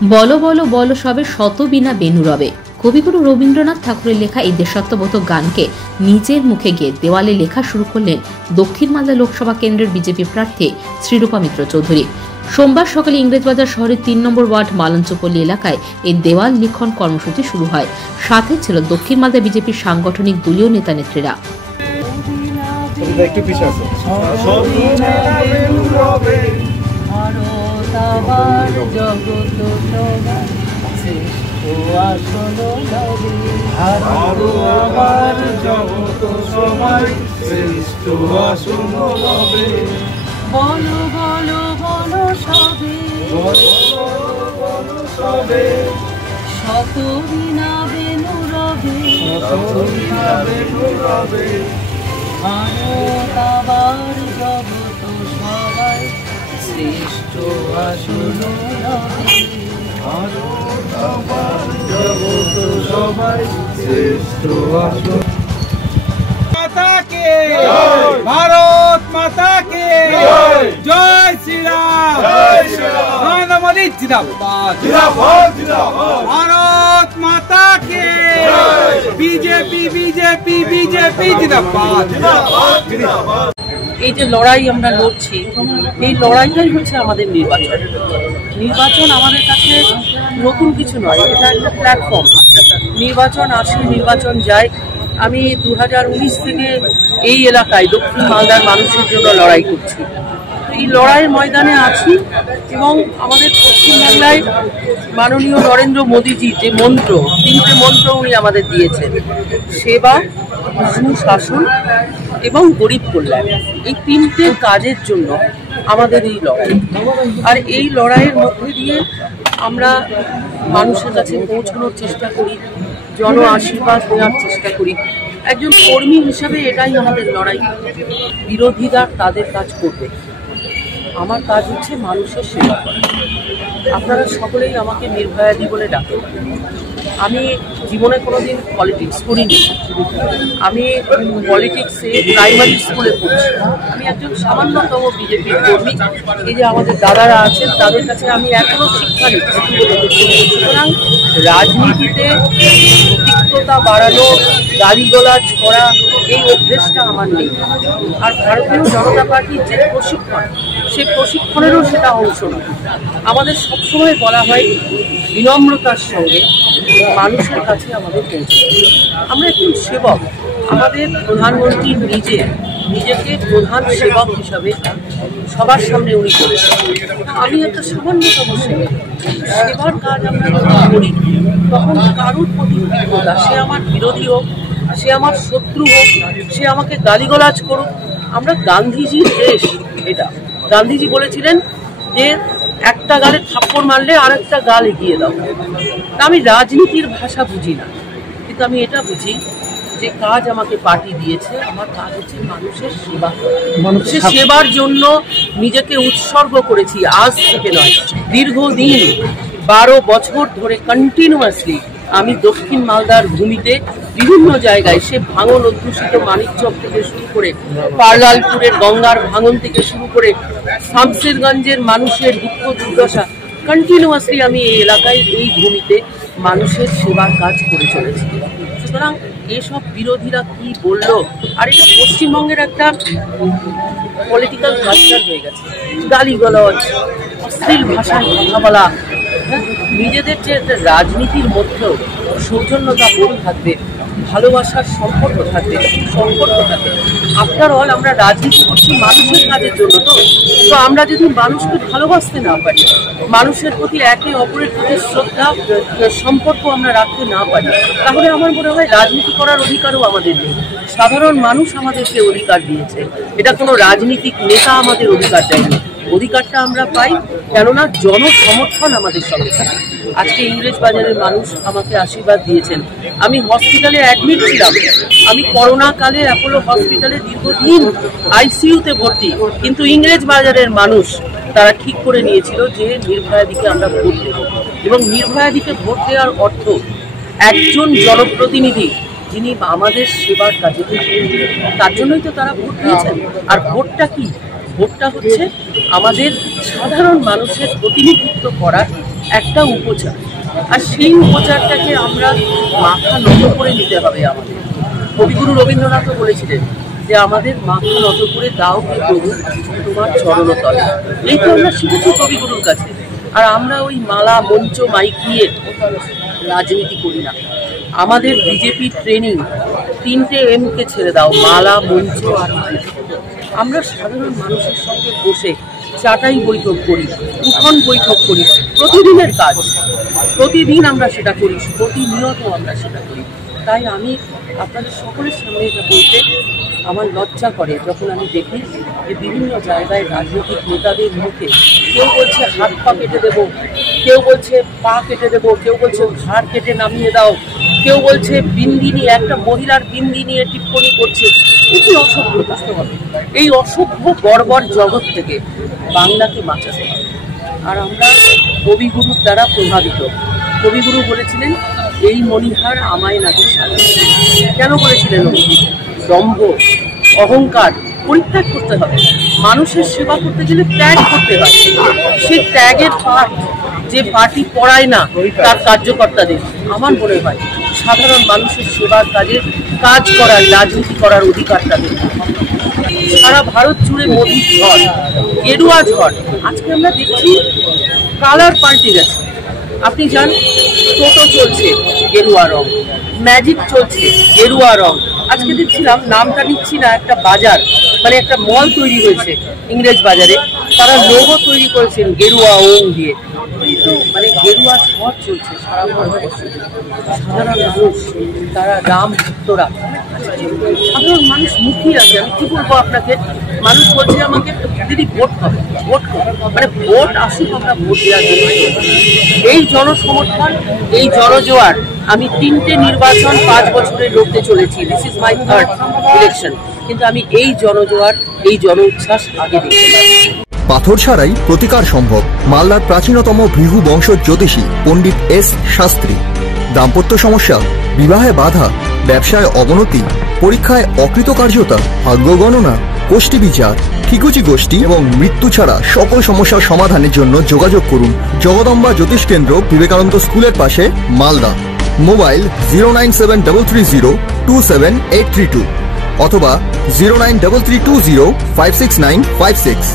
বলো বলো বলো সবে শত বিনা বেনু রবে। কবিগুরু রবীন্দ্রনাথ ঠাকুরের লেখা এই দেশাত্মবোধক গানকে নিজের মুখে গিয়ে দেওয়ালে লেখা শুরু করলেন দক্ষিণ মালদা লোকসভা কেন্দ্রের বিজেপি প্রার্থী শ্রীরূপা মিত্র চৌধুরী। সোমবার সকালে ইংরেজবাজার শহরের ৩ নম্বর ওয়ার্ড মালঞ্চপল্লী এলাকায় এই দেওয়াল লিখন কর্মসূচি শুরু হয়। সাথে ছিল দক্ষিণ মালদা বিজেপির সাংগঠনিক দলীয় নেতা নেত্রীরা। বলো বলো বলো সবে শত বিনা বেনু রবে, ভারত আবার জগত সবাই শ্রেষ্ঠ আসন রবে। भारत माता के जय श्री राम, नरेंद्र मोदी जिंदाबाद, भारत माता के बीजेपी बीजेपी बीजेपी जिंदाबाद। এই যে লড়াই আমরা লড়ছি, এই লড়াইটাই হচ্ছে আমাদের নির্বাচন। নির্বাচন আমাদের কাছে নতুন কিছু নয়, এটা একটা প্ল্যাটফর্ম। নির্বাচন আসে, নির্বাচন যায়। আমি 2019 থেকে এই এলাকায় দক্ষিণ মালদার মানুষের জন্য লড়াই করছি। এই লড়াইয়ের ময়দানে আছি এবং আমাদের পশ্চিমবাংলায় মাননীয় নরেন্দ্র মোদীজি যে মন্ত্র, 3টে মন্ত্র উনি আমাদের দিয়েছেন, সেবা, সুশাসন এবং গরিব কল্যাণ। এই 3টে কাজের জন্য আমাদের এই লড়াই। আর এই লড়াইয়ের মধ্যে দিয়ে আমরা মানুষের কাছে পৌঁছানোর চেষ্টা করি, জন আশীর্বাদ দেওয়ার চেষ্টা করি। একজন কর্মী হিসেবে এটাই আমাদের লড়াই। বিরোধীরা তাদের কাজ করবে, আমার কাজ হচ্ছে মানুষের সেবা করা। আপনারা সকলেই আমাকে নির্ভয়াদি বলে ডাকেন। আমি জীবনে কোনোদিন পলিটিক্স করিনি। আমি পলিটিক্সে প্রাইমারি স্কুলে পড়ছি। আমি একজন সামান্যতম বিজেপির কর্মী। এই যে আমাদের দাদারা আছেন, তাদের কাছে আমি এখনো শিক্ষা নিচ্ছি। সুতরাং রাজনীতিতে তিক্ততা বাড়ানো, গালিগালাজ করা, এই অভ্যেসটা আমার নেই। আর ভারতীয় জনতা পার্টির যে প্রশিক্ষণ, সেই প্রশিক্ষণেরও সেটা অংশ নয়। আমাদের সবসময় বলা হয় বিনম্রতার সঙ্গে মানুষের কাছে আমাদের পৌঁছে। আমরা একজন সেবক। আমাদের প্রধানমন্ত্রী নিজেকে প্রধান সেবক হিসাবে সবার সামনে উনি করেছেন। আমি একটা সামান্যতম সেবক। সেবার কাজ আমরা যখন করি, তখন কারোর প্রতি তিক্ততা, সে আমার বিরোধী হোক, সে আমার শত্রু হোক, সে আমাকে গালিগালাজ করুক, আমরা গান্ধীজির দেশ এটা। গান্ধীজি বলেছিলেন যে একটা গালে থাপ্পড় মারলে আরেকটা গাল এগিয়ে দাও। আমি রাজনীতির ভাষা বুঝি না, কিন্তু আমি এটা বুঝি যে কাজ আমাকে পার্টি দিয়েছে, আমার কাজ হচ্ছে মানুষের সেবা। মানুষের সেবার জন্য নিজেকে উৎসর্গ করেছি, আজ থেকে নয়, দীর্ঘদিন 12 বছর ধরে কন্টিনিউয়াসলি আমি দক্ষিণ মালদার ভূমিতে বিভিন্ন জায়গায়, সে ভাঙন অধ্যুষিত মানিকচক থেকে শুরু করে পারলালপুরের গঙ্গার ভাঙন থেকে শুরু করে শামসেরগঞ্জের মানুষের দুঃখ দুর্দশা, কন্টিনিউয়াসলি আমি এই এলাকায় এই ভূমিতে মানুষের সেবার কাজ করে চলেছি। সুতরাং এসব বিরোধীরা কি বললো, আর এটা পশ্চিমবঙ্গের একটা পলিটিক্যাল কালচার হয়ে গেছে। গালিগালাজ, অশ্লীল ভাষায় কথা বলা, নিজেদের যে একটা রাজনীতির মধ্যেও সৌজন্যতা বোধ থাকবে, ভালোবাসার সম্পর্ক থাকবে, সম্পর্ক থাকবে। আফটার অল আমরা রাজনীতি করছি মানুষের কাজের জন্য। তো আমরা যদি মানুষকে ভালোবাসতে না পারি, মানুষের প্রতি একে অপরের প্রতি শ্রদ্ধা সম্পর্ক আমরা রাখতে না পারি, তাহলে আমার মনে হয় রাজনীতি করার অধিকারও আমাদের নেই। সাধারণ মানুষ আমাদেরকে অধিকার দিয়েছে, এটা কোনো রাজনীতিক নেতা আমাদের অধিকার দেয়নি। অধিকারটা আমরা পাই কেননা জনসমর্থন আমাদের সঙ্গে থাকে। আজকে ইংরেজবাজারের মানুষ আমাকে আশীর্বাদ দিয়েছেন। আমি হসপিটালে অ্যাডমিট ছিলাম, আমি করোনা কালে অ্যাপোলো হসপিটালে দীর্ঘদিন আইসিইউতে ভর্তি, কিন্তু ইংরেজবাজারের মানুষ তারা ঠিক করে নিয়েছিল যে নির্ভয়াদিকে আমরা ভোট দেব। এবং নির্ভয়াদিকে ভোট দেওয়ার অর্থ একজন জনপ্রতিনিধি যিনি আমাদের সেবার কাজে, তার জন্যই তো তারা ভোট দিয়েছেন। আর ভোটটা কি? ভোটটা হচ্ছে আমাদের সাধারণ মানুষের প্রতিনিধিত্ব করার একটা উপচার, আর সেই উপচারটাকে আমরা মাথা নত করে নিতে হবে। আমাদের কবিগুরু রবীন্দ্রনাথও বলেছিলেন যে আমাদের মাথা নত করে দাও হে প্রভু তোমার চরণতলে। এই তো আমরা শিখেছি কবিগুরুর কাছে। আর আমরা ওই মালা মঞ্চ মাইক নিয়ে রাজনীতি করি না। আমাদের বিজেপির ট্রেনিং 3টে এমকে ছেড়ে দাও, মালা মঞ্চ আর মাইক। আমরা সাধারণ মানুষের সঙ্গে বসে চাটাই বৈঠক করি, উঠোন বৈঠক করি, প্রতিদিনের কাজ, প্রতিদিন আমরা সেটা করি, প্রতিনিয়ত আমরা সেটা করি। তাই আমি আপনাদের সকলের সামনে এটা বলতে আমার লজ্জা করে যখন আমি দেখি যে বিভিন্ন জায়গায় রাজনৈতিক নেতাদের মুখে কেউ বলছে হাত পা কেটে দেবো, কেউ বলছে পা কেটে দেবো, কেউ বলছে ঘাড় কেটে নামিয়ে দাও, কেউ বলছে বিন্দি নিয়ে, একটা মহিলার বিন্দি নিয়ে টিপ্পণী করছে। এটি অসভ্য বুঝতে হবে। এই অসভ্য বর্বর জগৎ থেকে বাংলাকে বাঁচাতে হবে। আর আমরা কবিগুরুর দ্বারা প্রভাবিত। কবিগুরু বলেছিলেন এই মণিহার আমায় নাকি সাজে। কেন বলেছিলেন? দম্ভ অহংকার পরিত্যাগ করতে হবে। মানুষের সেবা করতে গেলে ত্যাগ করতে হয়। সেই ত্যাগের পাঠ যে পার্টি পড়ায় না তার কার্যকর্তাদের, আমার মনে হয় সাধারণ মানুষের সেবার কাজে কাজ করার, রাজনীতি করার অধিকার তাদের। সারা ভারত জুড়ে মোদির ঝড়, গেরুয়া ঝড়। আজকে আমরা দেখছি কালার পাল্টে গেছে। আপনি যান, টোটো চলছে গেরুয়া রং, ম্যাজিক চলছে গেরুয়া রং। আজকে দেখছিলাম, নামটা নিচ্ছি না, একটা বাজার মানে একটা মল তৈরি হয়েছে ইংরেজ বাজারে, তারা লোগো তৈরি করেছেন গেরুয়া ওং দিয়ে। এই তো মানে গেরুয়া ঝড় চলছে সারা ভারতবর্ষে। সাধারণ মানুষ তারা রাম ভক্তরা, সাধারণ মানুষ মুখিয়ে আছে। আমি কি বলবো আপনাকে, মানুষ বলছে আমাকে দিদি ভোট হবে, ভোট হবে, মানে ভোট আসুক, আমরা ভোট দেওয়ার জন্য। এই জনসমর্থন, এই জনজোয়ার, আমি 3টে নির্বাচন 5 বছরে লড়তে চলেছি। This is my 3rd election, কিন্তু আমি এই জনজোয়ার, এই জন উচ্ছ্বাস আগে দেখি। পাথর ছাড়াই প্রতিকার সম্ভব। মালদার প্রাচীনতম ভৃগু বংশ জ্যোতিষী পণ্ডিত এস শাস্ত্রী। দাম্পত্য সমস্যা, বিবাহে বাধা, ব্যবসায় অবনতি, পরীক্ষায় অকৃতকার্যতা, ভাগ্য গণনা, গোষ্ঠী বিচার, ঠিকুচি গোষ্ঠী এবং মৃত্যু ছাড়া সকল সমস্যার সমাধানের জন্য যোগাযোগ করুন জগদম্বা জ্যোতিষ কেন্দ্র, বিবেকানন্দ স্কুলের পাশে, মালদা। মোবাইল 09730278332 অথবা 09332056956।